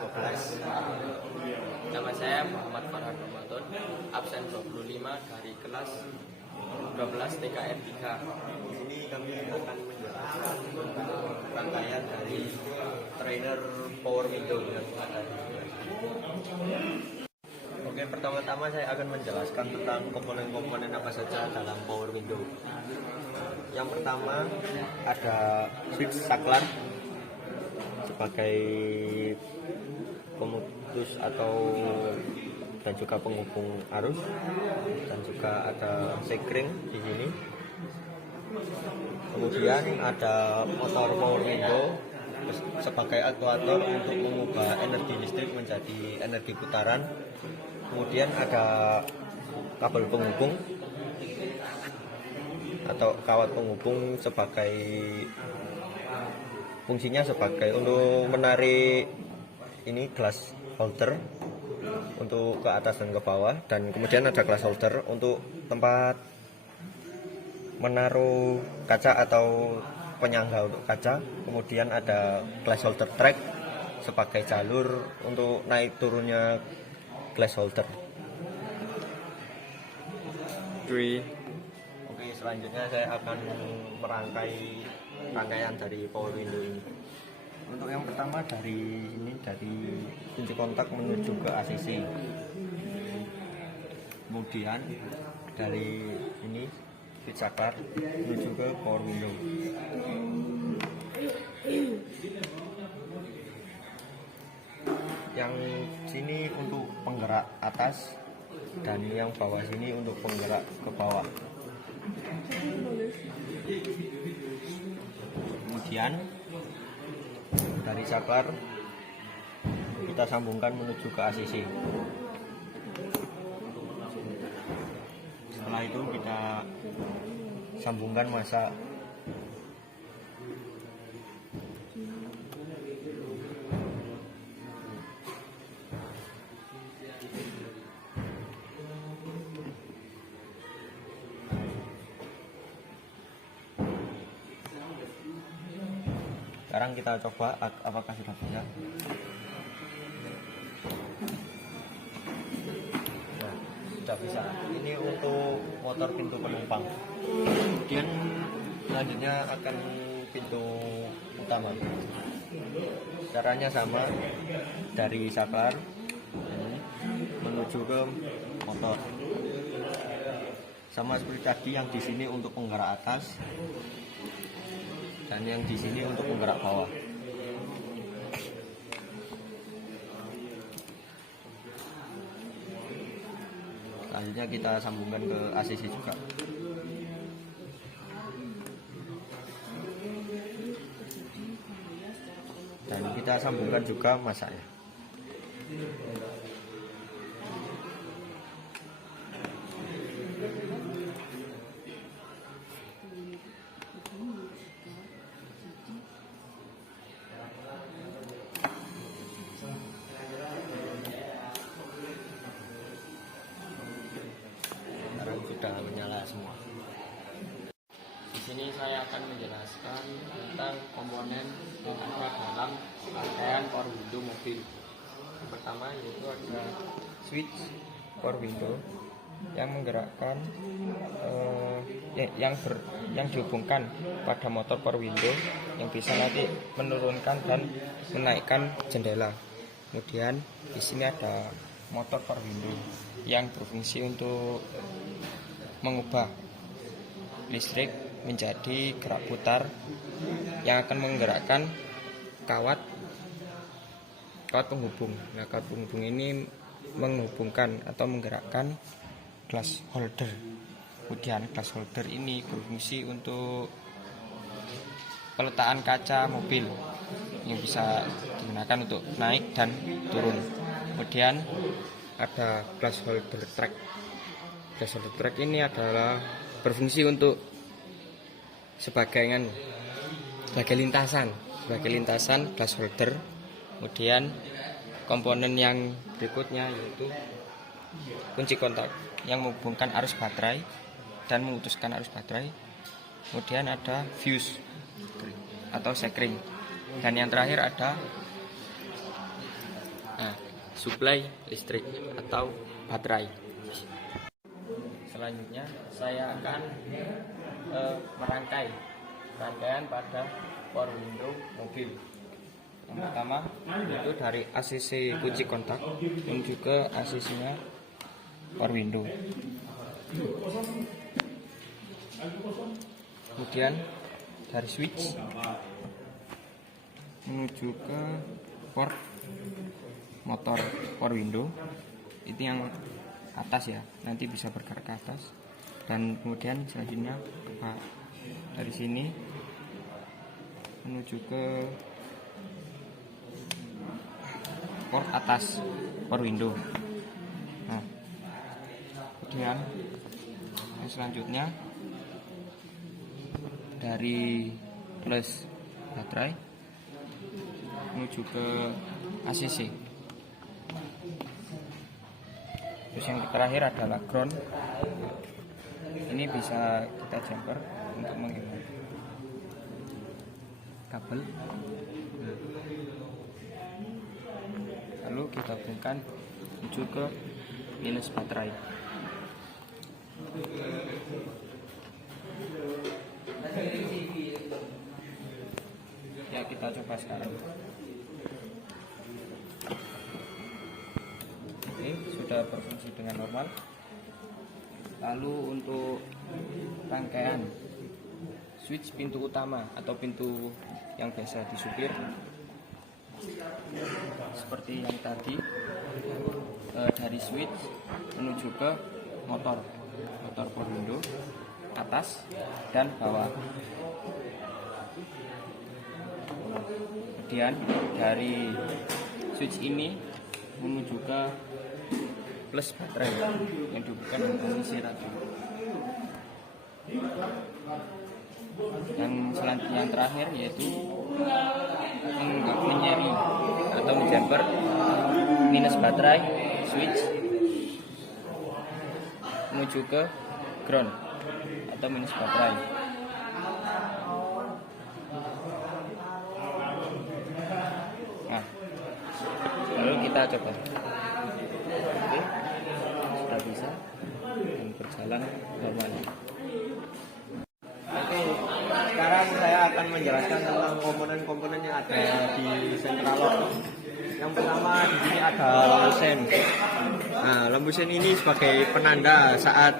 12. Nama saya Muhammad Farhan Ramadan, absen 25 dari kelas 12 TKM 3. Di sini kami akan menjelaskan rangkaian dari trainer power window yang ada di sini. Oke, pertama-tama saya akan menjelaskan tentang komponen-komponen apa saja dalam power window. Yang pertama ada switch saklar sebagai pemutus atau dan juga penghubung arus, dan juga ada sekring di sini. Kemudian ada motor power window sebagai aktuator untuk mengubah energi listrik menjadi energi putaran. Kemudian ada kabel penghubung atau kawat penghubung sebagai fungsinya sebagai untuk menarik ini glass holder untuk ke atas dan ke bawah, dan kemudian ada glass holder untuk tempat menaruh kaca atau penyangga untuk kaca. Kemudian ada glass holder track sebagai jalur untuk naik turunnya glass holder. Oke, selanjutnya saya akan rangkaian dari power window ini. Untuk yang pertama dari kunci kontak menuju ke ACC. Kemudian dari ini switch saklar menuju ke power window. Yang sini untuk penggerak atas dan yang bawah sini untuk penggerak ke bawah. Kemudian dari saklar kita sambungkan menuju ke ACC. Setelah itu kita sambungkan masa. Sekarang kita coba apakah sudah bisa. Nah, sudah bisa. Ini untuk motor pintu penumpang. Kemudian selanjutnya akan pintu utama. Caranya sama, dari saklar menuju ke motor. Sama seperti tadi, yang di sini untuk penggerak atas dan yang di sini untuk penggerak bawah. Selanjutnya kita sambungkan ke ACC juga. Dan kita sambungkan juga masanya. Sudah menyala semua. Di sini saya akan menjelaskan tentang komponen yang ada dalam rangkaian power window mobil. Yang pertama yaitu ada Switch power window yang menggerakkan yang dihubungkan pada motor power window yang bisa nanti menurunkan dan menaikkan jendela. Kemudian di sini ada motor power window yang berfungsi untuk mengubah listrik menjadi gerak putar yang akan menggerakkan kawat penghubung. Nah, kawat penghubung ini menghubungkan atau menggerakkan glass holder. Kemudian glass holder ini berfungsi untuk peletakan kaca mobil yang bisa digunakan untuk naik dan turun. Kemudian ada glass holder track. Glass holder track ini adalah berfungsi untuk sebagai lintasan glass holder. Kemudian komponen yang berikutnya yaitu kunci kontak yang menghubungkan arus baterai dan memutuskan arus baterai. Kemudian ada fuse atau sekring, dan yang terakhir ada Nah, suplai listrik atau baterai. Selanjutnya saya akan merangkai rangkaian pada power window mobil. Yang pertama itu dari ACC kunci kontak menuju ke ACC-nya power window. Kemudian dari switch menuju ke port motor power window, itu yang atas ya, nanti bisa bergerak ke atas. Dan kemudian selanjutnya dari sini menuju ke port atas power window. Nah, kemudian yang selanjutnya dari plus baterai menuju ke ACC. Terus yang terakhir adalah ground. Ini bisa kita jumper untuk menghemat kabel. Lalu kita hubungkan menuju ke minus baterai. Ya, kita coba sekarang. Oke, sudah berfungsi dengan normal. Lalu untuk rangkaian switch pintu utama atau pintu yang biasa disupir, seperti yang tadi, dari switch menuju ke motor power window atas dan bawah. Kemudian dari switch ini menuju ke plus baterai yang dihubungkan dengan posisi tadi. Dan selanjutnya yang terakhir yaitu menyeri atau menjumper minus baterai switch menuju ke ground atau minus baterai. Nah, lalu kita coba. Oke, sudah bisa dan berjalan normal. Oke, sekarang saya akan menjelaskan tentang komponen-komponen yang ada di central lock. Yang pertama di sini ada lampu sen. Nah, lampu sen ini sebagai penanda saat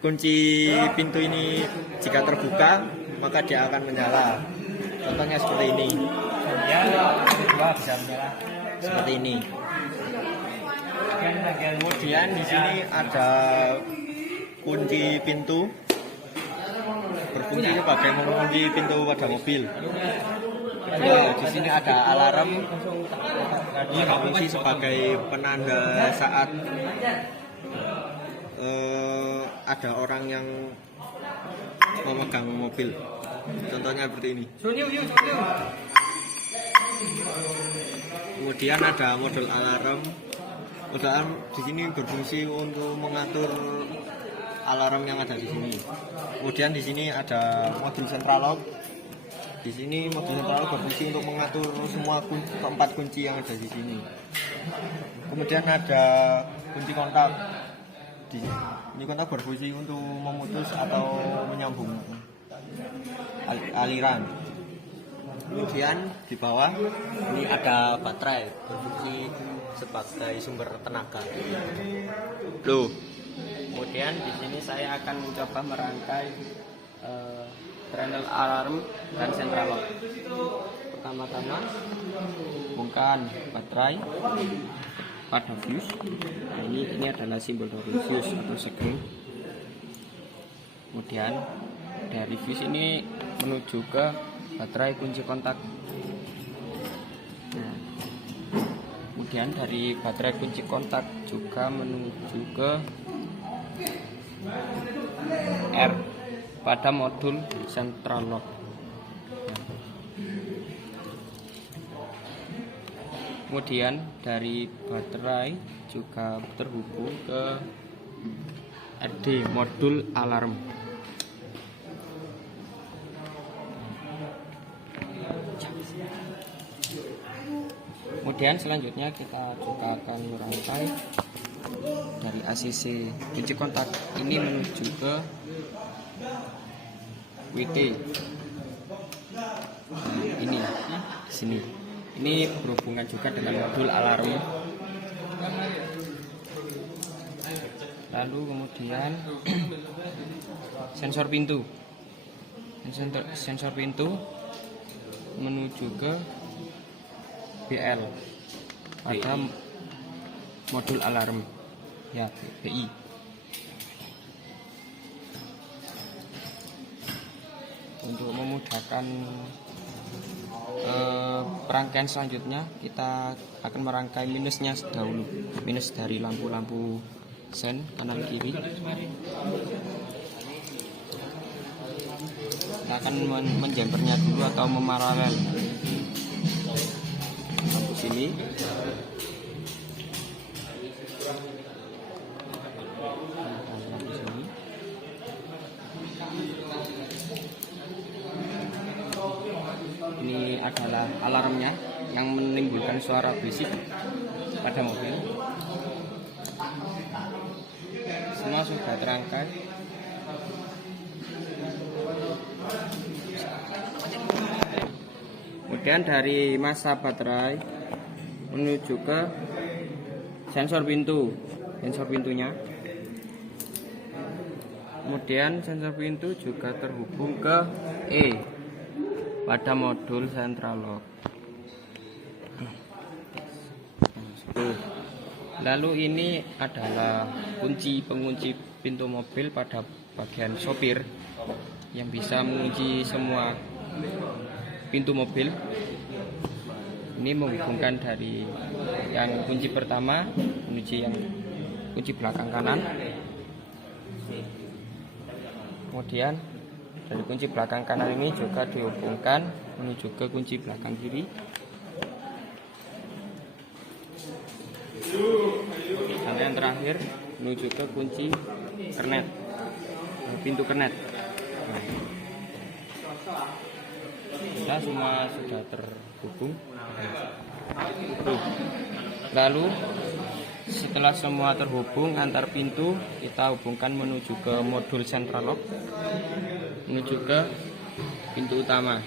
kunci pintu ini jika terbuka maka dia akan menyala. Contohnya seperti ini. Seperti ini. Kemudian di sini ada kunci pintu, berfungsi sebagai mengunci pintu pada mobil. Di sini ada alarm, berfungsi sebagai penanda saat ada orang yang memegang mobil. Contohnya seperti ini. Kemudian ada modul alarm. Modul alarm di sini berfungsi untuk mengatur alarm yang ada di sini. Kemudian di sini ada modul central lock. Di sini modul central lock berfungsi untuk mengatur semua keempat kunci yang ada di sini. Kemudian ada kunci kontak. Ini kontak berfungsi untuk memutus atau menyambung aliran. Kemudian di bawah ini ada baterai berfungsi sebagai sumber tenaga. Loh. Kemudian di sini saya akan mencoba merangkai panel alarm dan central lock. Pertama-tama hubungkan baterai pada fuse. Nah, ini adalah simbol dari fuse atau sekring. Kemudian dari fuse ini menuju ke baterai kunci kontak. Nah, kemudian dari baterai kunci kontak juga menuju ke R pada modul central lock. Kemudian dari baterai juga terhubung ke RD modul alarm. Kemudian selanjutnya kita juga akan merangkai dari ACC kunci kontak ini menuju ke WT. Ini di sini. Ini berhubungan juga dengan modul alarm. Lalu kemudian sensor pintu. Sensor pintu menuju ke BL pada modul alarm ya, BI. Untuk memudahkan perangkaian selanjutnya, kita akan merangkai minusnya dahulu. Minus dari lampu-lampu sen kanan kiri. Kita akan menjempernya dulu atau memaralel lampu sini. Lampu sini. Ini adalah alarmnya yang menimbulkan suara berisik pada mobil. Semua sudah terangkai. Kemudian dari massa baterai menuju ke sensor pintu, sensor pintunya. Kemudian sensor pintu juga terhubung ke E pada modul central lock. Lalu ini adalah pengunci pintu mobil pada bagian sopir yang bisa mengunci semua pintu mobil. Ini menghubungkan dari yang kunci pertama menuju yang kunci belakang kanan. Kemudian dari kunci belakang kanan ini juga dihubungkan menuju ke kunci belakang kiri. Dan yang terakhir menuju ke kunci kernet, pintu kernet. Nah, semua sudah terhubung. Lalu setelah semua terhubung antar pintu, kita hubungkan menuju ke modul central lock, menuju ke pintu utama.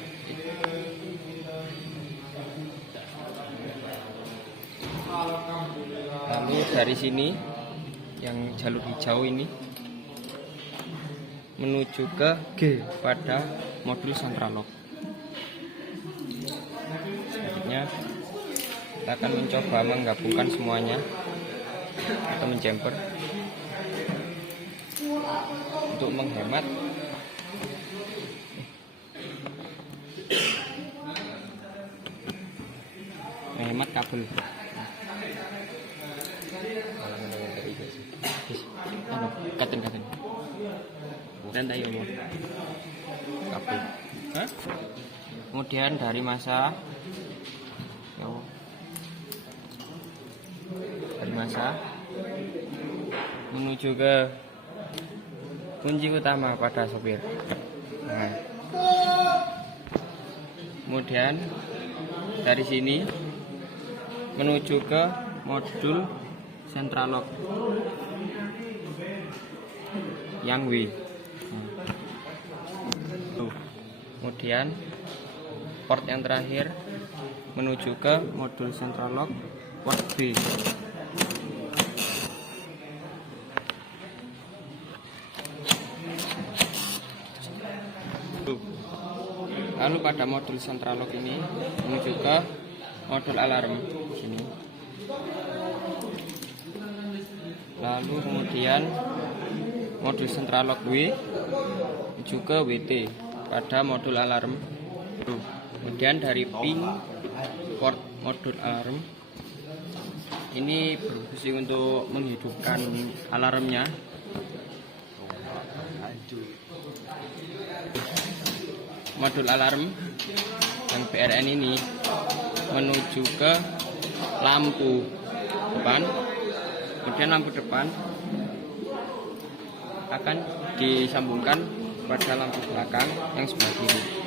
Lalu dari sini yang jalur hijau ini menuju ke G pada modul central lock. Selanjutnya kita akan mencoba menggabungkan semuanya atau menjumper untuk menghemat kabel. Katen dan tayo mo kabel. Kemudian dari massa menuju ke kunci utama pada sopir. Nah, kemudian dari sini menuju ke modul central lock yang W. Kemudian port yang terakhir menuju ke modul central lock port B. Lalu pada modul central lock ini menuju ke modul alarm di sini. Lalu kemudian modul central lock W menuju ke WT pada modul alarm. Kemudian dari pin port modul alarm ini berfungsi untuk menghidupkan alarmnya. Modul alarm yang BRN ini menuju ke lampu depan, kemudian lampu depan akan disambungkan pada lampu belakang yang sebelah kiri.